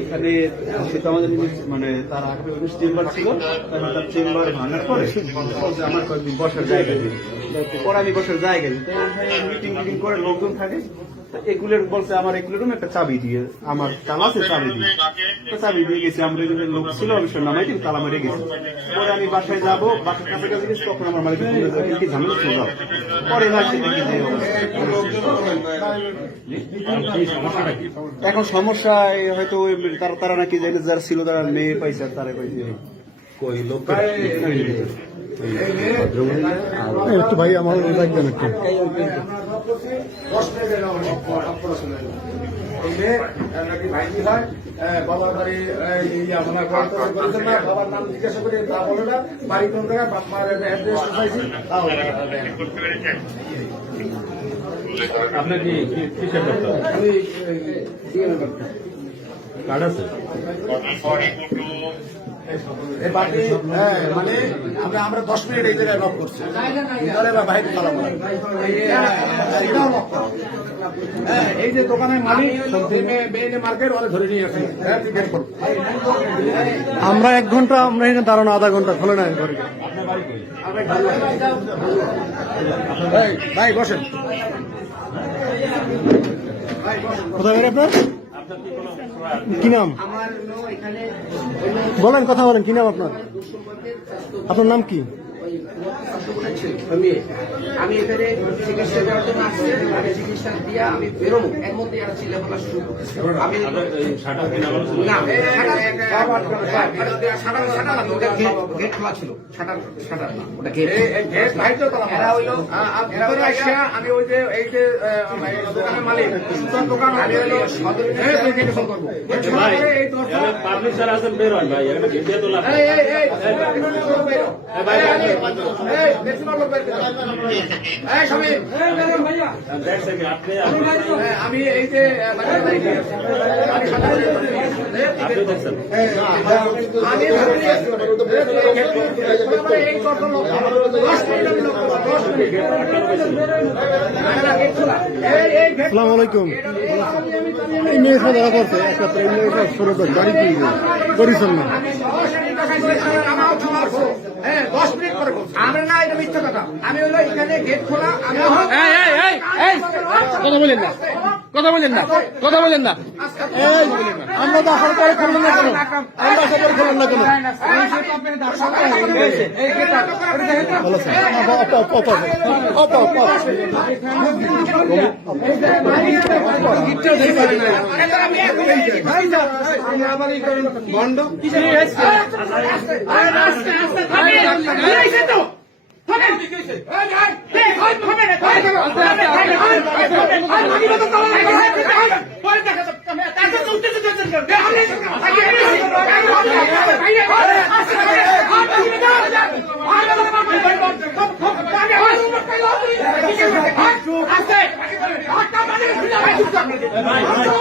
এখানে সেটা আমাদের মানে তার আগে চেম্বার ছিল, তার চেম্বার ভাঙার পরে আমার কয়েকদিন বসার জায়গা দিই, পরে আমি বসার জায়গা দিই, মিটিং টিটিং করে লোকজন থাকে। এগুলোর বলছে আমার এগুলোর রুমে একটা চাবি দিয়ে, আমার তালা আছে চাবি দিয়ে, চাবি দিয়ে গেছি। আমরা লোক ছিল অবশ্যই নামাই দিন, তালা মেরে গেছি। পরে আমি বাসায় যাবো, বাসার কাছে কাছে গেছি, তখন আমার মালিক কি ঝামেলা ছিল। পরে মাসে দেখি যে এখন সমস্যা হয়তো তারা নাকি যারা ছিল তারা মেয়ে পাইছে, তারা পাইছে কই লোক একটু ভাই আমার দেখবেন একটু বাবার বাড়ি বাবার নাম জিজ্ঞাসা করে তা বলে না, বাড়ি কোন জায়গায় বাবার অ্যাড্রেস চাইছি। আপনার কি কিসের করতে হবে? কার্ড আছে? মানে আমরা 10 মিনিট এই জায়গায় লক করছি, বাইরে তালা মারা। এই যে দোকানের মালিক মার্কেট ওরা ধরে নিয়ে আসে। আমরা 1 ঘন্টা আমরা এখানে দাঁড়ানো, আধা ঘন্টা খোলে না ঘরে। ভাই বসেন। কোথায় বের আপনার কি নাম বলেন, কথা বলেন, কি নাম আপনার? আপনার নাম কি? আমি এখানে চিকিৎসা দেওয়ার জন্য আসছি, আমি চিকিৎসা দিয়ে আমি বেরোবো, এর মধ্যে একটা ছেলেবেলা শুরু করছি। আমি গেট খোলা ছিল, শাটার না, ওটা গেট। আমি ওই যে এই যে দোকানের মালিক দোকান, আমি হলো ভেরিফিকেশন করবো। পাবলিক যারা আছেন বের হন ভাই, এখানে ভিডিও তোলা। আমি এই যে আসসালামু আলাইকুম। এই মেয়ে ধরা করছে একটা গাড়ি পরিচ্ছন্ন। হ্যাঁ 10 মিনিট পরে আমরা না, এটা মিথ্যা কথা। আমি হলো এখানে গেট খোলা, আমি কথা বলেন না, কথা বলেন না, কথা বলেন না। আমরা তো আসার পরে খুললেন না কেন? আমরা আসার পরে খুললেন না কেন? আস্তে